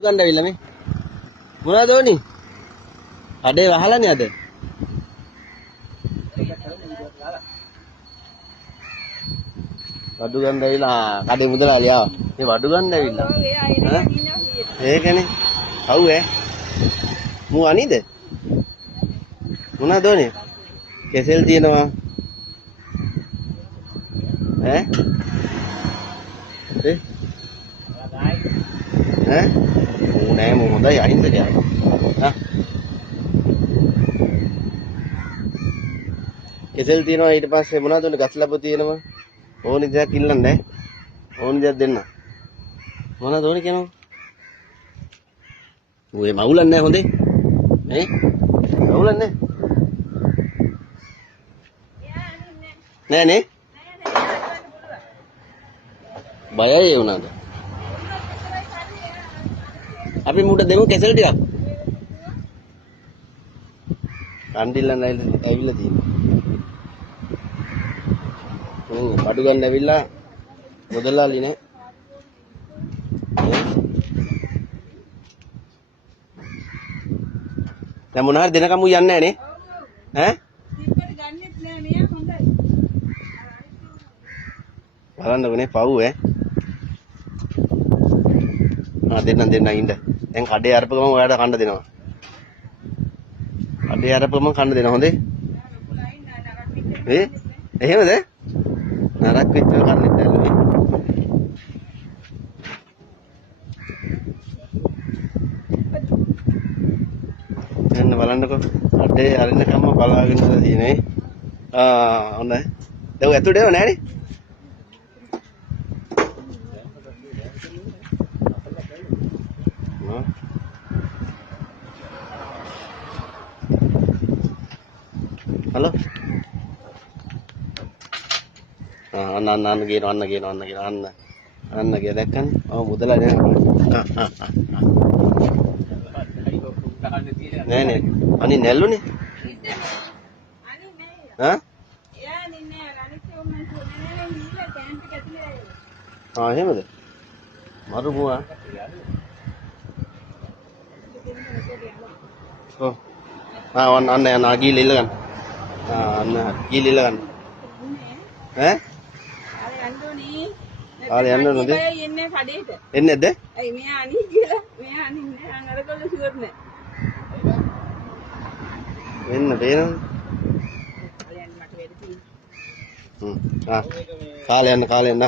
ගන්න ඇවිල්ලා මේ මොනවද ඕනි? අඩේ වහලානේ අද. වඩු ගන්න ඇවිල්ලා කඩේ මුදලාලි ආවා. මේ වඩු ගන්න ඇවිල්ලා. ඈ? ඒකනේ. කව් ඈ? මූ අනිද? මොනවද ඕනේ? කෙසෙල් තියෙනවා. ඈ? ඈ? මූ නෑ මූ හොඳයි අහිංසකයා. හා? කෙසෙල් තියෙනවා ඊට පස්සේ මොනවද ඕනේ? ගස් ලැබු තියෙනවා. ඕනි දෙයක් ඉල්ලන්න ඈ. ඕනි දෙයක් දෙන්න. මොනවද ඕනේ කියනවා? ඌ ඒ මවුලන්නේ නැහැ හොඳේ. ඈ? මවුලන්නේ නෑ නේ? බයයි ඒ උනාද? අපි මුට දෙමු කෙසෙල් ටිකක්. කණ්ඩිල්ලන් ඇවිල්ලා තියෙනවා. බඩු ගන්න ඇවිල්ලා මුදලාලි නේ. දැන් මොන හරි දෙනකම් යන්නේ නැහැ නේ? ඈ? ඉතින් ගන්නෙත් නෑ මෙයා හොඳයි. බලන්නකෝනේ පව් ඈ. දෙන්න ඉන්න. දැන් කඩේ අරපු ගමන් ඔයාලට කන්න දෙනවා. කඩේ අරපු ගමන් කන්න දෙනවා හොඳේ. එහෙමද? නරක් වෙච්ච කන්නෙත් නැහැ. එන්න බලන්නකෝ. කඩේ අරින්නකම්ම බලාගෙන ඉඳලා තියෙන්නේ. හොඳයි. දැන් ඇතුළේ ඒව නෑනේ. Halo? Anak kita kan, oh mudalah ya. Nih, ani nelu nih. Hah? Ini mana? Maru buah. Oh, anak gila kan? Anak gila kan? ආලේ යන්න නේද? එන්නේ කඩේට. එන්නේ නැද්ද? ඇයි මෙයා අනිත් කියලා. මෙයා අනින්නේ නෑ අරගොල්ල ෂුවර් නෑ. වෙන්න බේරන. කාලේ යන්න මට වැඩ තියෙනවා. කාලේ යන්න.